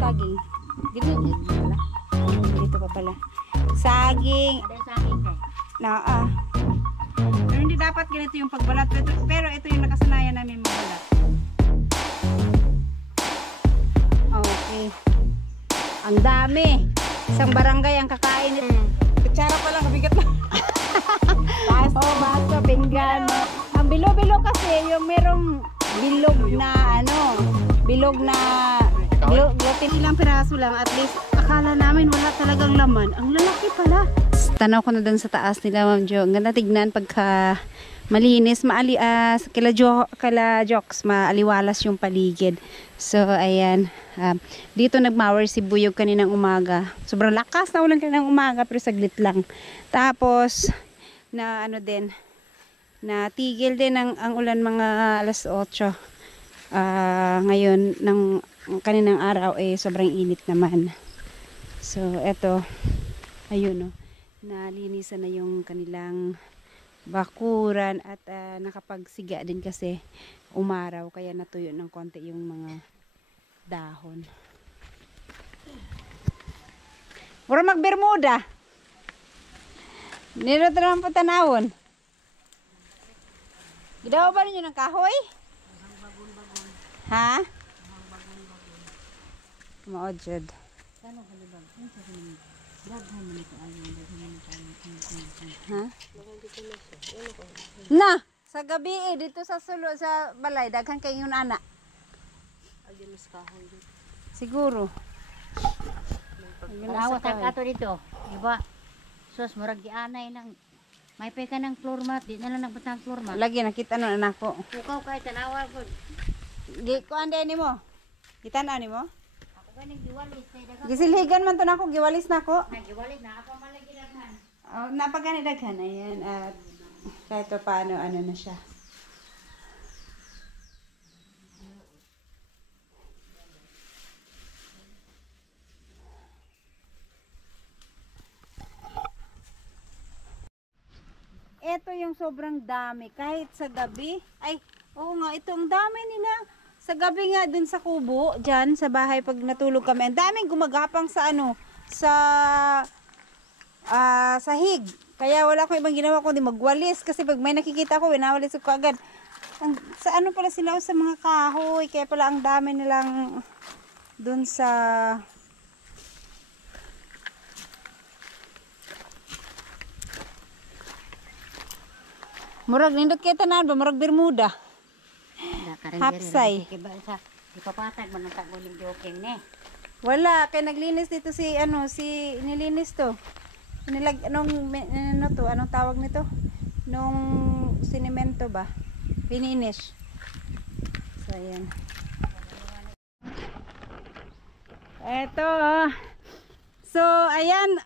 saging. Dito pala. Dito pa pala. Saging. Ada saging kay. Pero hindi dapat ganito yung pagbalat. Pero ito yung nakasanayan namin magbalat. Okay. Ang dami. Isang barangay ang kakain. Kutsara pa lang, kabigat lang. Baso, pinggan. Ang bilo-bilo kasi yung merong bilog na gluten. Ilang piraso lang, at least akala namin wala talagang laman. Ang lalaki pala. Tanaw ko na dun sa taas nila, Ma'am Jo. Ang ganda tignan pagka malinis, kala jokes, maaliwalas yung paligid. So ayan, dito nagmower si Buyog kaninang umaga. Sobrang lakas na ulan kaninang umaga, pero saglit lang. Tapos na tigil din ang ulan mga alas 8. Ngayon ng kaninang araw sobrang init naman. So eto, ayun nalinisan na yung kanilang bakuran at nakapagsiga din kasi umaraw, kaya natuyo ng konti yung mga dahon. Puro magbermuda. Nito naman po tanawon. Gidaw ba ninyo ng kahoy? Ha? Maodjod. Ha? Na, sa gabi dito sa sulo sa balay daghan kay yung anak. Siguro. Awat ang ato dito. Diba? Sus, murag gianay lang. May peka ng floor mat. Di na lang nagbatang floor mat. Lagi nakita nun anak ko. Ukaw kay tanawa ko. Di ko ande ni mo. Gitan-aw ni mo? Ako ba nagdiwalis kay daga. Gisilhigan man to nako, giwalis nako. Nagdiwalis na ako malagi daghan. Oh, napagani daghan ayan at kahit paano na siya. Ito yung sobrang dami kahit sa gabi. Ay, oo nga, ito ang dami nila. Sa gabi nga dun sa kubo, dyan sa bahay pag natulog kami. Ang daming gumagapang sa sahig. Kaya wala akong ibang ginawa kundi magwalis. Kasi pag may nakikita ko, winawalis ko agad. Sa pala sila sa mga kahoy. Kaya pala ang dami nilang dun sa... Murag, nindot kita na ba? Murag bermuda. Hapsay. Ipapatag man ang taguling joking ni. Wala, kay naglinis dito nilinis to. Anong tawag nito? Nung sinemento ba? Finish. So ayan. Eto. So ayan,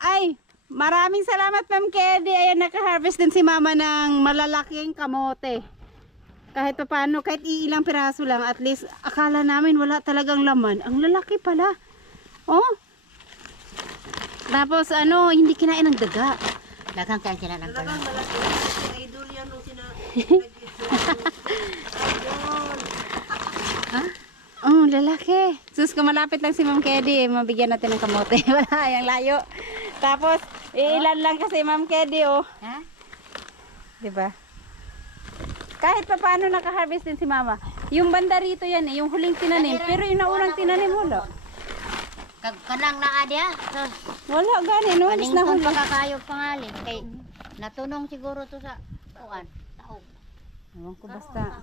maraming salamat Ma'am Kedy. Ayan, naka-harvest din si Mama ng malalaking kamote. Kahit paano, kahit ilang piraso lang, at least akala namin wala talagang laman. Ang lalaki pala. Oh. Tapos hindi kinain ng daga. Daghang kain sila ng pala. Idol yan o sina. Ha? Oh, lalaki. Sus, malapit lang si Ma'am Kedy, mabigyan natin ng kamote. Wala, yung layo. Tapos, ilan lang kasi Ma'am Kedy, oh. Ha? Diba? Kahit pa paano naka-harvest din si Mama. Yung banda rito yan yung huling tinanim. Pero yung naunang tinanim, wala. Kanang naa dia. Wala gani, no? Anis na Paningkon huli. pagkakayog pangalim. Kay natunong siguro to sa kuan. Taog. Ewan ko basta.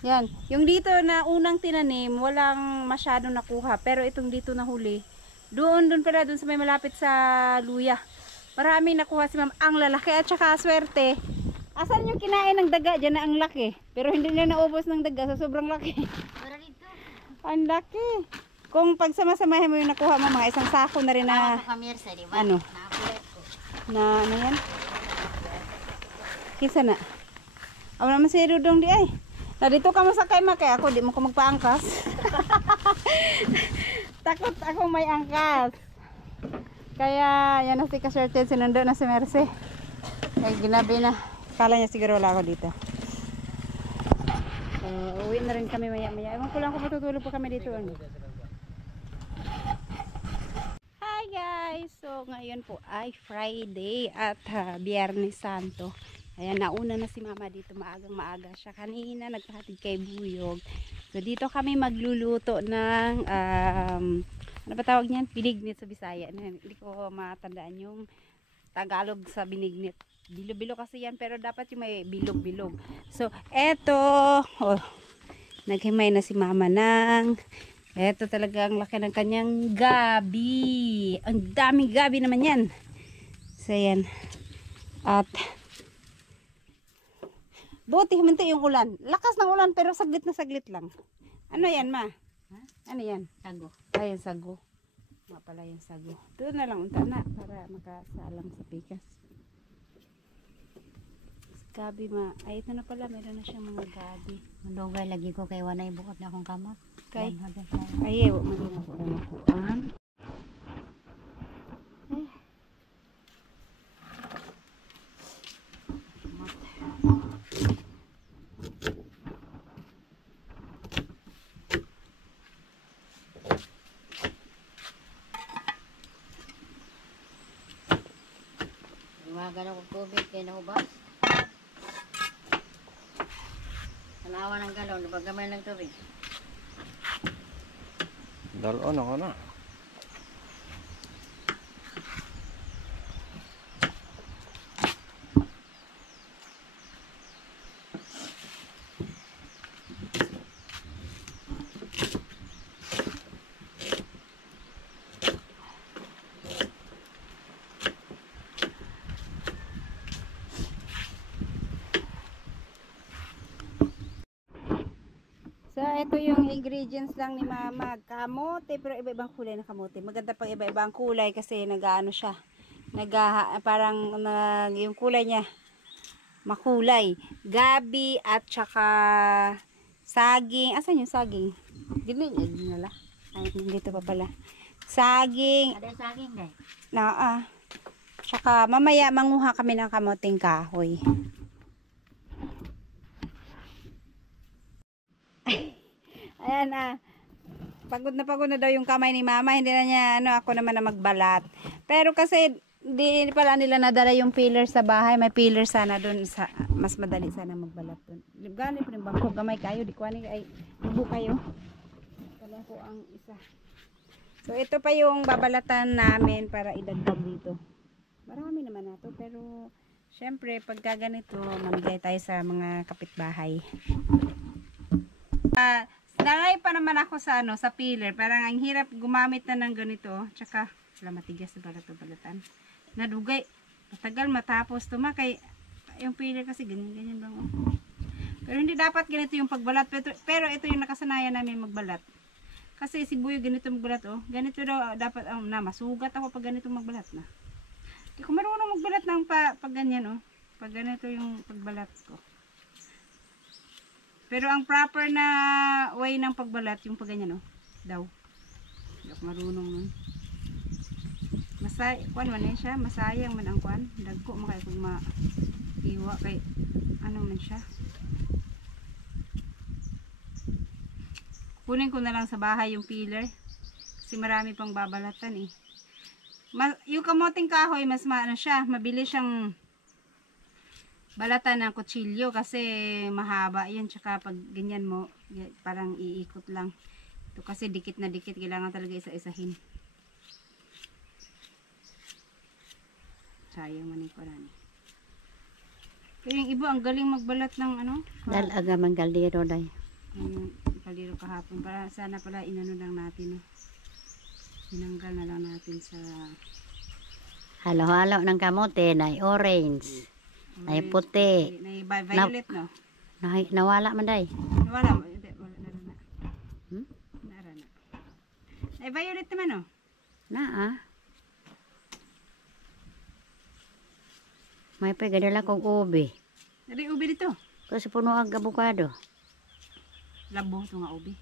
Yan. Yung dito na unang tinanim, walang masyadong nakuha. Pero itong dito na huli, doon pala, doon sa may malapit sa luya. Maraming nakuha si Ma'am. Ang lalaki at saka swerte. Asan yung kinain ng daga? Diyan na ang laki. Pero hindi na naubos ng daga sa sobrang laki. Para dito. Ang laki. Kung pagsama-samahin mo yung nakuha mo, mga isang sako na rin na... Kamirsa, di ba? Ano? Nakakulit ko. Na ano yan? Kisa na. Ako naman si Dudong di ay. Na dito ka masakay makay. Ako di mo ko magpaangkas. Takot ako may angkas. Kaya yan na si Kaswerte. Sinundo na si Mercy. Ay ginabi na. Kala niya siguro wala ako dito. So, uwi na rin kami maya-maya. Ewan ko lang kung matutulog pa kami dito. So, ngayon po ay Friday at Biyernes Santo. Ayan, nauna na si Mama dito, maagang maaga siya. Kanina nagpahatid kay Buyog. So, dito kami magluluto ng, ano ba tawag niyan? Binignit sa Bisaya. Hindi ko matandaan yung Tagalog sa binignit. Bilo-bilo kasi yan, pero dapat yung may bilog-bilog. So, eto, oh, naghimay na si Mama ng, eto talaga ang laki ng kanyang gabi. Ang daming gabi naman yan. So, yan. At, buti huminto yung ulan. Lakas ng ulan, pero saglit na saglit lang. Ano yan, Ma? Ha? Ano yan? Tago. Ayan, sago. Nga pala yung sago. Doon na lang unta na para makasalang sa pikas. Gabi, Ma. Ay, ito na pala. Meron na siyang mga gabi. Mandugay lagi ko kay wanay bukot na akong kamot. Kay? Yan, habang tayo. Ay, ewa. Mali na po ang nakuhaan. Umaga na kong tubig kay nahubas. Tanawa ng galon, napagamay ng tubig. Dalon ako na. So, ito yung ingredients lang ni Mama. Kamote, pero iba-ibang kulay na kamote. Maganda pang iba-ibang kulay kasi nag-ano siya. Parang yung kulay niya makulay. Gabi at saka saging. Asan yung saging? Dinala. Ay, dito pa pala. Saging. Ada saging deh. Tsaka mamaya manguha kami ng kamoting kahoy. Ayan pagod na daw yung kamay ni Mama. Hindi na niya, ako naman na magbalat. Pero kasi, di pala nila nadala yung peeler sa bahay. May peeler sana dun. Mas madali sana magbalat dun. Gani po yung bangko. Gamay kayo. Di ko ay bubo kayo. Kala ko ang isa. So, ito pa yung babalatan namin para idagdag dito. Marami naman na to. Pero, syempre, pagka ganito, mamigay tayo sa mga kapitbahay. Naray pa naman ako sa sa peeler. Parang ang hirap gumamit na ng ganito. Tsaka, wala matigas na balatan. Nadugay. Matagal matapos to kay yung peeler kasi ganyan lang. Pero hindi dapat ganito yung pagbalat. Pero ito yung nakasanayan namin magbalat. Kasi si Buyo ganito magbalat Ganito daw dapat masugat ako pag ganito magbalat na. Hindi ko marunong magbalat ng pag ganyan Pag ganito yung pagbalat ko. Pero ang proper na way ng pagbalat, yung pag ganyan, daw. Hindi ako marunong nun. Kuan man siya, masayang man ang kuan. Dagko mo kay kung maiwa kay, ano man siya. Kunin ko na lang sa bahay yung peeler. Kasi marami pang babalatan yung kamoting kahoy, mas siya, mabilis siyang balatan ng kutsilyo kasi mahaba yan. Tsaka pag ganyan mo, parang iikot lang. Ito kasi dikit na dikit. Kailangan talaga isa-isahin. Sayang man yung parang. Pero yung iba, ang galing magbalat ng Dalaga man kaldero day. Kaldero kahapon. Para sana pala inano lang natin. Tinanggal na lang natin sa Halo-halo ng kamote na orange. Ay puti. Na violet Nawala man day. Wala na. Narana. Ay violet naman May pagadala kong ubi. Dari ubi dito. Kasi puno ang avocado. Labo ito nga ubi.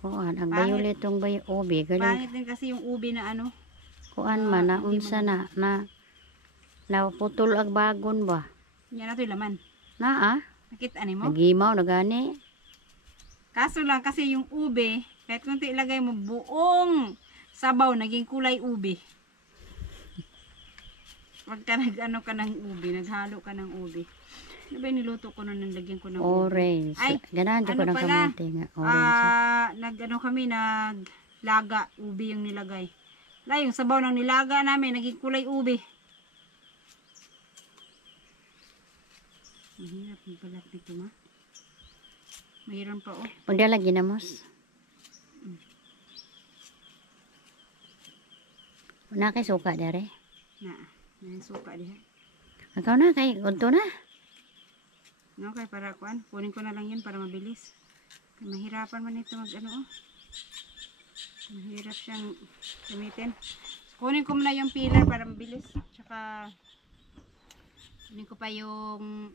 Kuan ang violet tong ubi. Pangit din kasi yung ubi na Kuan man na unsa na naputol ag bagon ba? Yan na ito yung laman. Nakita mo? Nagimaw na gani. Kaso lang kasi yung ube, kahit kung ilagay mo buong sabaw, naging kulay ube. Pagka nag-ano ka ng ubi, naghalo ka ng ubi. Ano ba yung niluto ko nun, nalagyan ko ng ubi? Orange. Ay, Ganahan ko ano ng pala? kamote nga. Orange. Nag-ano kami, naglaga, ubi yung nilagay. Wala, yung sabaw ng nilaga namin, naging kulay ubi. Mahirap yung balat nito, ma. Mayroon pa, oh. Pagdala ginamos. Una kay suka dere. May suka diha. Ikaw na kay unto na. No, kay para kuan, kunin ko na lang yun para mabilis. Kaya mahirapan man ito mag ano, oh. Mahirap siyang gamitin. Kunin ko muna yung peeler para mabilis. Tsaka kunin ko pa yung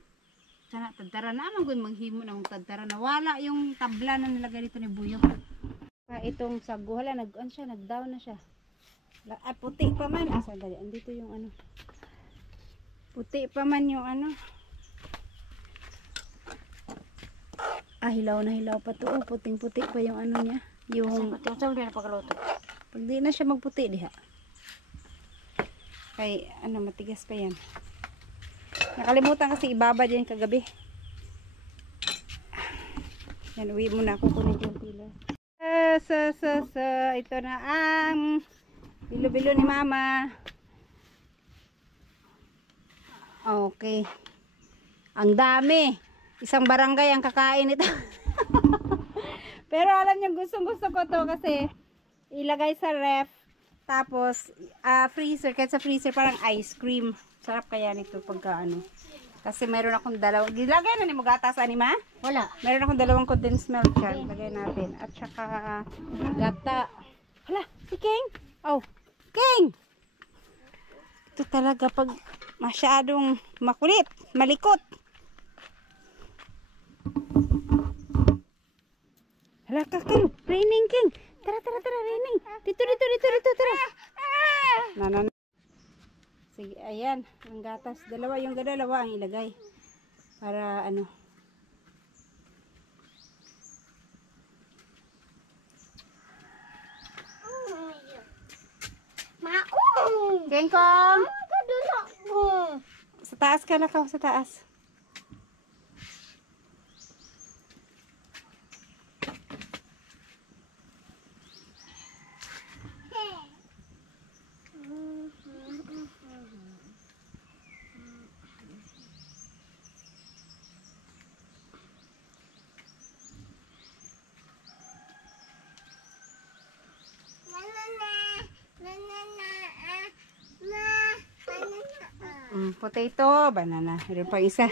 sana tadtara na amang maghimo ng tadtara na wala yung tabla na nilagay dito ni Buyo. Itong sago hala nag-on siya, nag-down na siya. At puti pa man. Asa dali? Andito yung ano. Puti pa man yung ano. Hilaw na hilaw pa to. Oh, puting-puti pa yung ano niya. Yung Tutong din pagluto. pag di na siya magputi diha. Kay ano matigas pa yan. Nakalimutan kasi ibabad yan kagabi. Yan, uwi muna ako kunin yung pila. Ito na ang bilo-bilo ni mama. Okay. Ang dami. Isang barangay ang kakain ito. Pero alam niyo, gustong-gusto ko to kasi ilagay sa ref. Tapos, freezer. Kahit sa freezer, parang ice cream. Sarap kaya nito pagka ano. Kasi meron akong dalawang. Gilagay na ni mo gatas, anima? Wala. Meron akong dalawang condensed milk dyan. Lagay natin. At saka gata. Hala, si King. Oh, King! Ito talaga pag masyadong makulit, malikot. Hala ka, King. Raining, King. Tara, raining. Dito, tara. Nanan. Sige, ayan. Ang gatas. Dalawa, yung dalawa ang ilagay. Para ano. Kengkong! Sa taas ka na ka, sa taas. Potato, banana. Meron pang isa.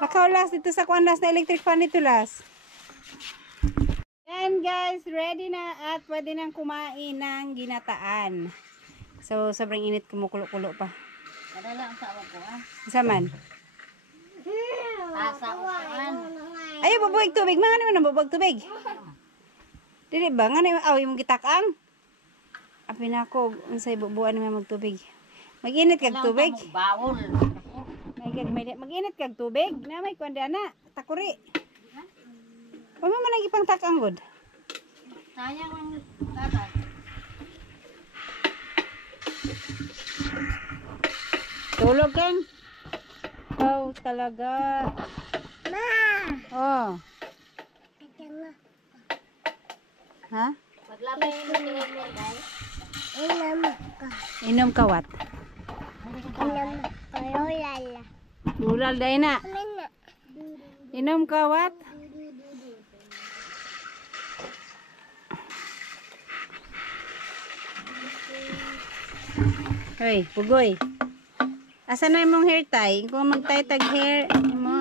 Lakaw last dito sa kwan last na electric fan dito last. And guys, ready na at pwede nang kumain ng ginataan. So, sobrang init, kumukulo-kulo pa. Kadala ang sawa ko Isa man. Asa usahan. Ayaw, bubuig tubig. Mga naman ang bubuig tubig. Dili ba? Nga na yung gitakang. Apin ako, unsay bubuan naman magtubig. Mag-init kag tubig. Bawol. Mag-init kag tubig. Na may kwanda na. Takuri. Huwag mo man ipang takang good. Sayang ang gatas. Tulog kang. Oh, talaga. Ma! Oh. Ha? Paglabay mo tingin mo guys. Inom ka what? Ulal day na. Inom ka what? Hoy, pugoy. Asa na imong hair tie? Kung mag-tie tag hair mo.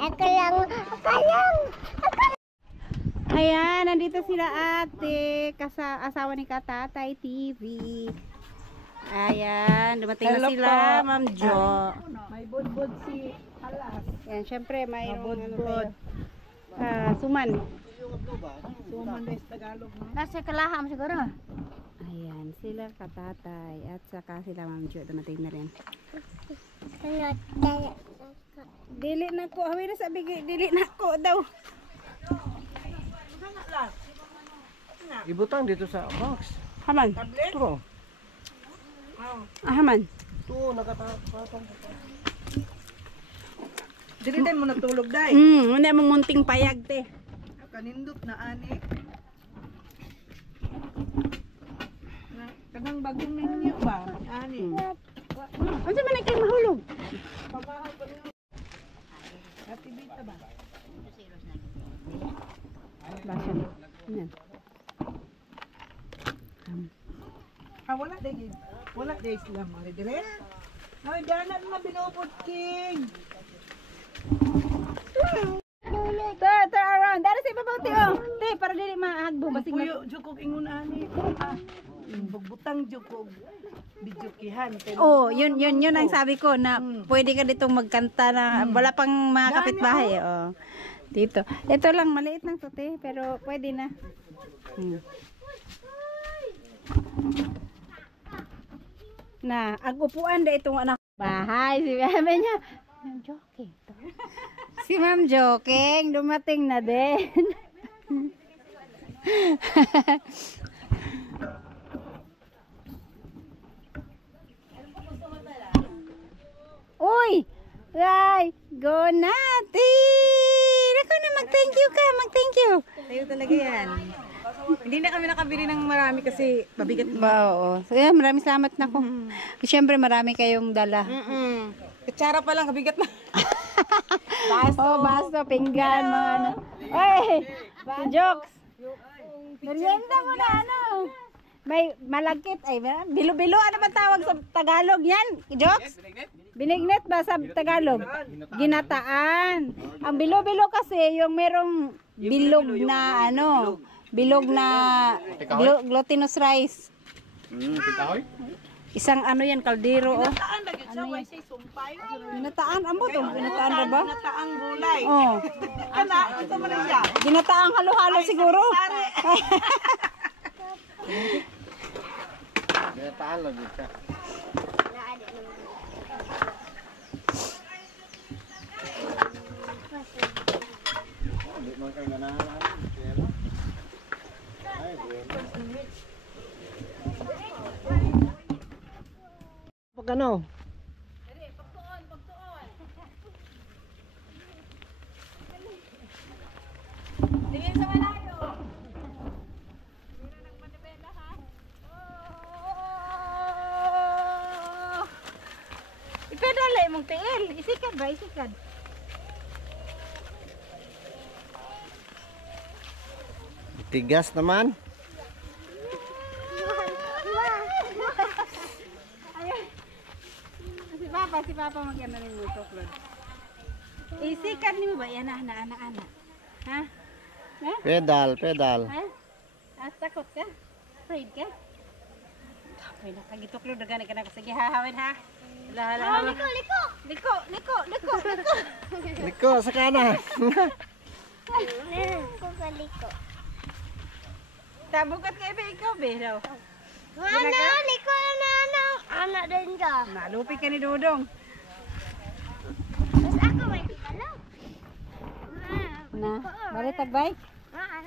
Ako lang. Ayan, nandito sila ate, asawa ni Katatay TV. Ayan, dumating na sila, Ma'am Jo. May budbud si Alas. Ayan, syempre, mayroong ano tayo. Suman. Suman na Tagalog. Nasa kalaham siguro. Ayan, sila Katatay at saka sila Ma'am Jo, dumating na rin. Dili na ko, hawi na sabi, dili na ko daw. Ibutang dito sa box. Haman. Ito. Haman. Ito, nakatatang. Dili tayo mo natulog day. Hindi mong munting payag, te. Kanindot na ani. Kanang bagong ninyo ba? Ani. Ano sa man kayo mahulog? Katibita ba? Basa. Yan. Wala day. Wala day sila mali dire. Ay, dana na binubod king. Turn around. Dari sa ibabaw, te, oh. Te, para dili maagbo. Basig na. Kuyo jukog ingon ani. Bugbutang jukog. Bijukihan. Oh, yun ang sabi ko na pwede ka ditong magkanta na wala pang mga kapitbahay. Oh. Dito. Ito lang, maliit lang to, te, pero pwede na. Na, ang upuan da itong anak bahay. Si mama niya, Ma'am Joking. Si Ma'am Joking, dumating na din. Uy! Ay! Go natin! Ako na, mag-thank you ka, mag-thank you. Tayo talaga yan. Hindi na kami nakabili ng marami kasi mabigat. Oo. So, yeah, maraming salamat na ko. Siyempre, marami kayong dala. Kutsara pa lang, kabigat na. Baso, pinggan, mga ano. Ay! Jokes! Merienda mo na, ano? May malagkit. Ay, bilo-bilo. Ano ba tawag sa Tagalog yan? Jokes? Binignet ba sa Tagalog? Ginataan. Ang bilo-bilo kasi, yung merong bilog na, ano, bilog na glutinous rice. Isang ano yan, kaldero, oh. Ginataan lagi siya, why say sumpay? Ginataan, amo to. Ginataan ba ba? Ginataang gulay. Oh. Kana, ito man siya. Ginataang halo-halo siguro. Ginataan lagi ka. Hindi man kayo ganahan. Ay, pag ano? Tingin sa malayo. Ipedalay mong tiil. Isikad ba? Isikad. Tigas naman. Si Papa mag-ano rin mo chocolate. Isikad ni mo ba? Yan na, ana. Ha? Ha? Pedal. Ha? Takot ka? Afraid ka? Tapos na kagituklod na gani ka na kasi hahawin ha? Hala. Liko. Liko, sa kanan. Tabukat ka iba ikaw, Belaw. Liko na anak din ka. Nalupi ka ni Dodong. Mas ako may tikalaw. Na, bari tag-bike?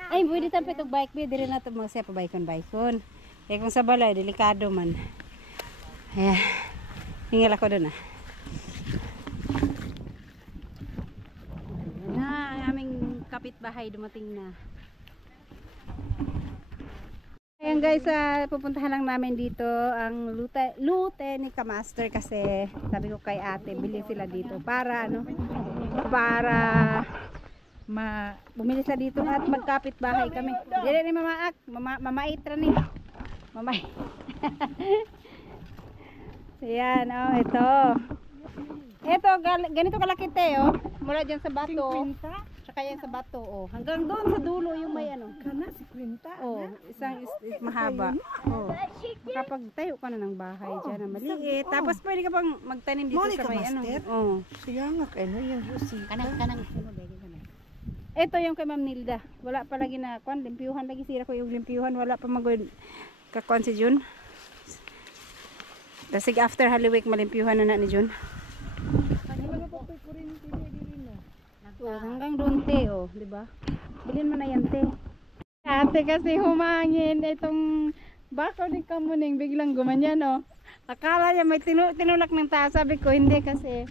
Ay, pwede tayo itong bike. Dili na ito mga siya pa baikon. Kaya kung sa balay, delikado man. Ayan. Hingal ako doon ah. Na, ang aming kapitbahay dumating na. Ayan guys, pupuntahan lang namin dito ang lute ni Kamaster kasi sabi ko kay ate, bili sila dito para ano, para bumili sila dito at magkapit bahay kami. Dili ni mamaak, mamaitra ni. Mamay. Ayan, oh, ito. Ito, ganito kalaki te, oh. Mula dyan sa bato. 50? Tsaka yan sa bato, oh. Hanggang doon sa dulo yung may ano. Kana si Quinta. Oh, isang mahaba. Oh. Kapag tayo ka na ng bahay dyan na maliit. Tapos pwede ka pang magtanim dito Monica sa may ano. Master? Oh. Siya nga ano yung Lucy. Kanang Ito yung kay Ma'am Nilda. Wala pa lagi na kwan, limpiyuhan lagi sira ko yung limpiyuhan. Wala pa magod kakwan si Jun. Dasig after Holy Week malimpiyuhan na ni Jun. Oh, hanggang doon te, oh, di ba? Bilhin mo na yan te. Ate kasi humangin itong bako ni Kamuning biglang gumanyan no. Akala niya may tinulak ng taas. Sabi ko hindi kasi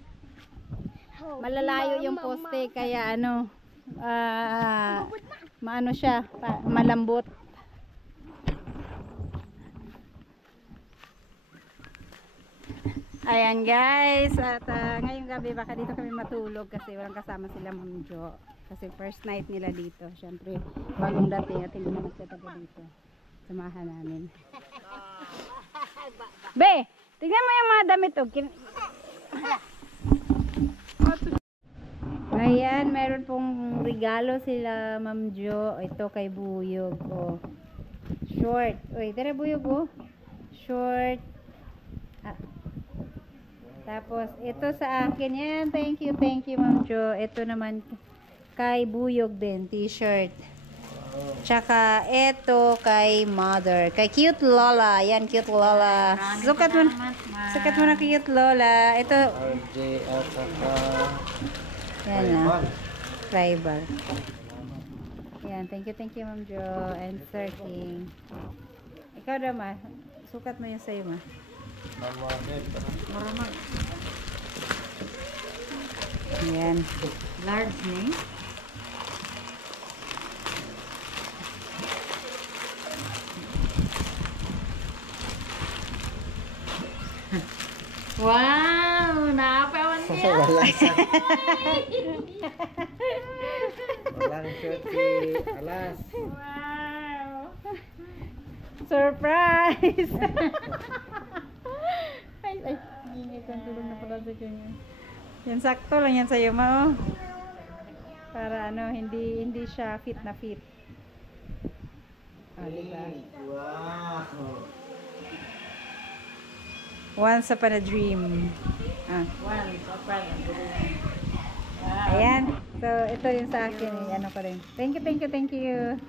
malalayo yung poste kaya ano maano siya malambot. Ayan guys, at ngayong gabi baka dito kami matulog kasi walang kasama sila Ma'am Jo. Kasi first night nila dito. Siyempre, bagong dating at hindi naman sila taga dito. Samahan namin. Be, tignan mo yung mga damit. Oh. Ayan, meron pong regalo sila Ma'am Jo. Ito kay Buyog. Oh. Short. Uy, tara Buyog oh. Short. Tapos, ito sa akin. Yan, thank you Ma'am Jo. Ito naman kay Buyog din, t-shirt. Tsaka, ito kay Mother. Kay Cute Lola. Yan, Cute Lola. Sukat mo na Cute Lola. Ito. RJ at saka Yan na. Tribal. Yan, thank you Ma'am Jo. And Sir King. Ikaw naman. Sukat mo yung sa'yo ma. Maramag. Yan. Large name. Wow! Nakapawan niya. Walang shirt si Alas. Wow! Surprise! ay, ingay kang tulong na pala sa kanya. Yan, sakto lang yan sa'yo, ma. Oh. Para ano, hindi siya fit na fit. Diba? Wow! Once upon a dream. Once upon a dream. Ayan. So, ito yung sa akin. Ano ko rin. Thank you.